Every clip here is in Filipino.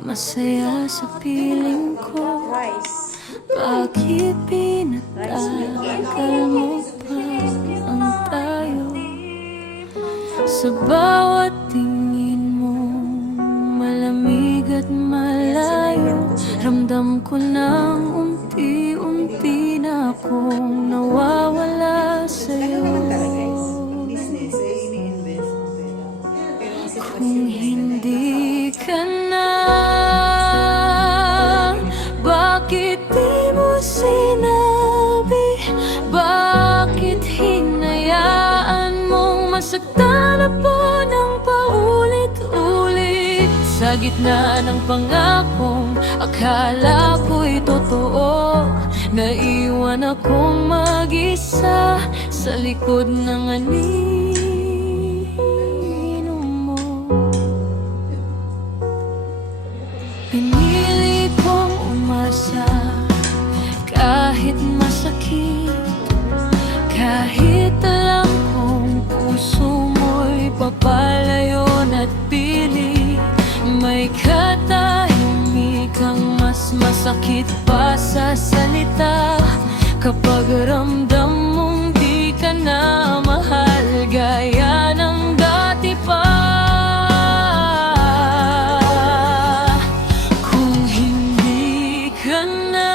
Masaya sa piling ko. Bakit pinatagal mo pa ang tayo? Sa bawat tingin mo, malamig at malayo. Ramdam ko nang unti-unti na akong nawawala sa'yo. Kung hindi ka na, bakit di mo sinabi? Bakit hinayaan mong masaktan ako ng paulit-ulit? Sa gitna ng pangakong akala ko'y totoo, naiwan akong mag-isa sa likod ng anino mo. Pinili kong umasa kahit masakit, kahit alam kong puso mo'y papalayon at pili. May katahimikang mas masakit pa sa salita, kapag ramdam mong di ka na mahal gaya ng dati pa. Kung hindi ka na,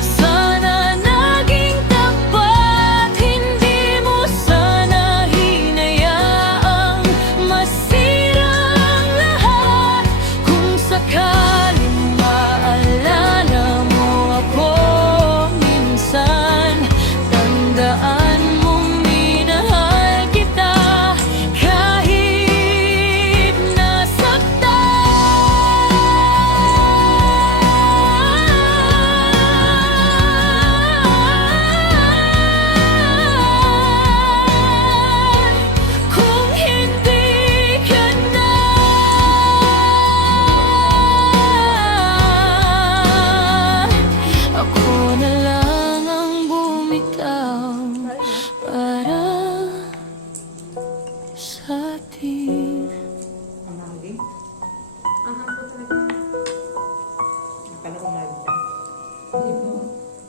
sana naging tapat. Hindi mo sana hinayaang masira ang lahat. Kung sakaling maalala mo ako minsan, tandaan mong minahal kita kahit nasaktan. Kung hindi ka na, ako na lang ang bumitaw para sa atin.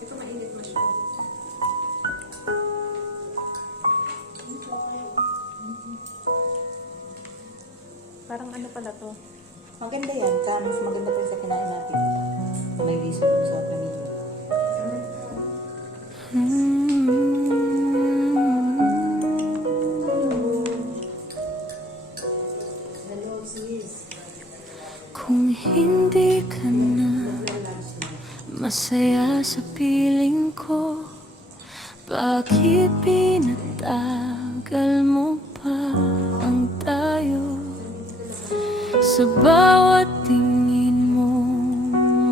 Ito mainit masyado. Parang ano pala to? Maganda yan. Kaya mas maganda pa yung sa kinain natin. May liso dun sa pamilya. Hello, sis. Kung hindi ka na masaya sa piling ko, bakit pinatagal mo pa ang tayo? Sa bawat tingin mo,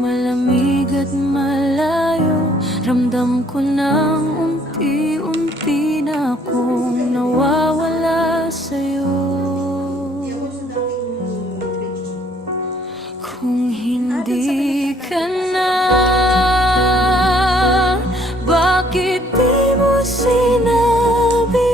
malamig at malayo. Ramdam ko nang unti-unti na akong nawawala sa'yo. Kung hindi ka na, bakit di mo sinabi?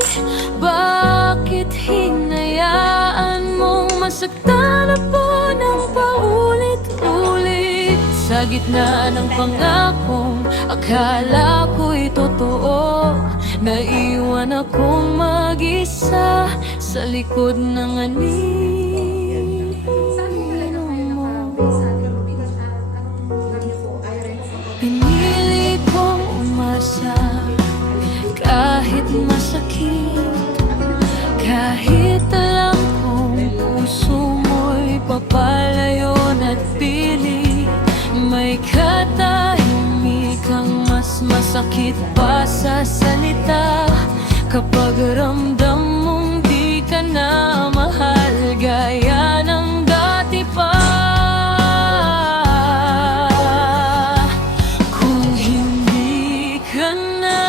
Bakit hinayaan mong masaktan ako ng paulit-ulit? Sa gitna ng pangakong akala ko'y totoo, naiwan akong mag-isa sa likod ng anino mo. Pinili kong umasa kahit masakit, kahit alam kong puso mo'y papalayon at pili. May katahimikang mas masakit pa sa salita, kapag ramdam mong di ka na mahal gaya ng dati pa. Kung hindi ka na,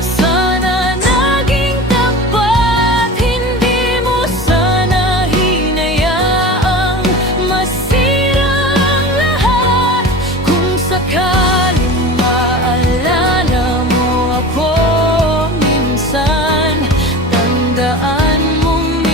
sana naging tapat. Hindi mo sana hinayaang masira ang lahat. Kung sakaling maalala mo ako minsan, tandaan mong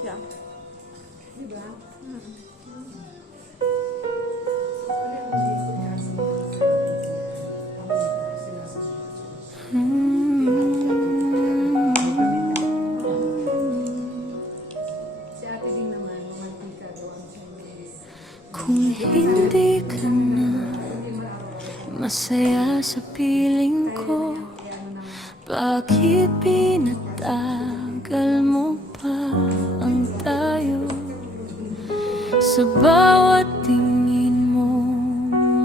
siya. Diba? Si ate din naman, mantika daw ang Chinese. Kung hindi ka na masaya sa piling ko, bakit pinatagal mo pa ang tayo? Sa bawat tingin mo,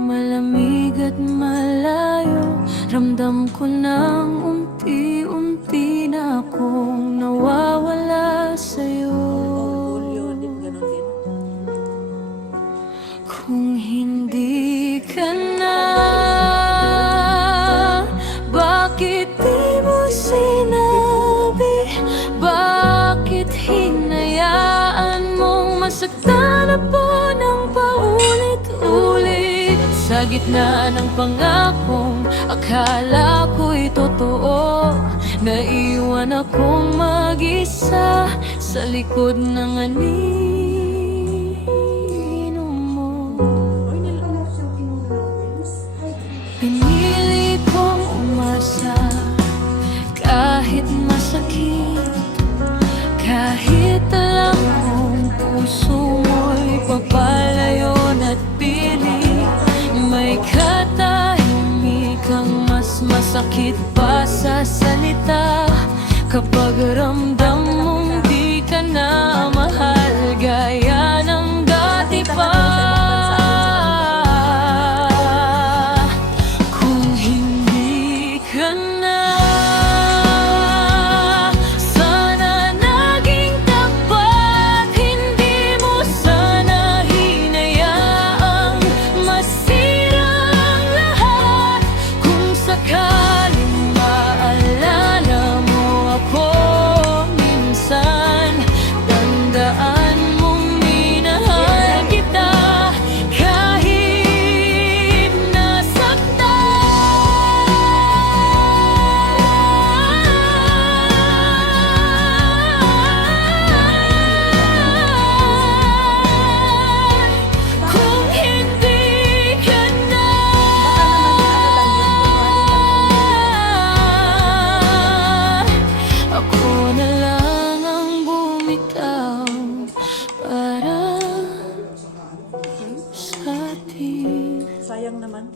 malamig at malayo, ramdam ko nang unti-unti na akong nawawala sa'yo. Julio, din ganun din. Kung hindi ka na, bakit di mo sinabi? Bakit hinayaan mong masaktan ako ng paulit-ulit? Sa gitna ng pangakong akala ko'y totoo, naiwan akong mag-isa sa likod ng anino mo. Pinili kong umasa kahit masakit, kahit alam kong puso mo'y papalayo at pili. May katahimikang mas masakit pa sa salita, kapag ramdam mong di ka na mahal gaya ng dati pa. Kung hindi ka na, sana naging tapat. Hindi mo sana hinayaang masira ang lahat. Kung sakaling maalala mo ako minsan, tandaan mong minahal kita kahit nasaktan. Kung hindi ka na, ako na lang ang bumitaw para sa atin. Sayang naman.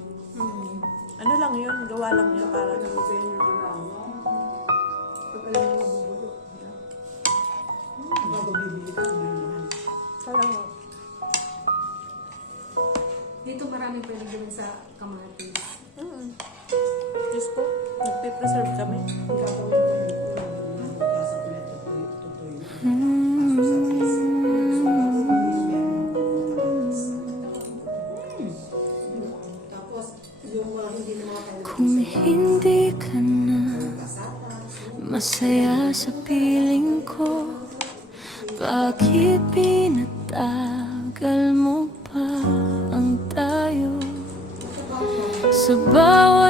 Ano lang yun, gawa lang yun para sayang mo. Dito maraming pwede gawin sa kamatis. Diyos ko, nagpipreserve kami. Kung hindi ka na masaya sa piling ko, bakit pinatagal mo pa ang tayo? Sa bawat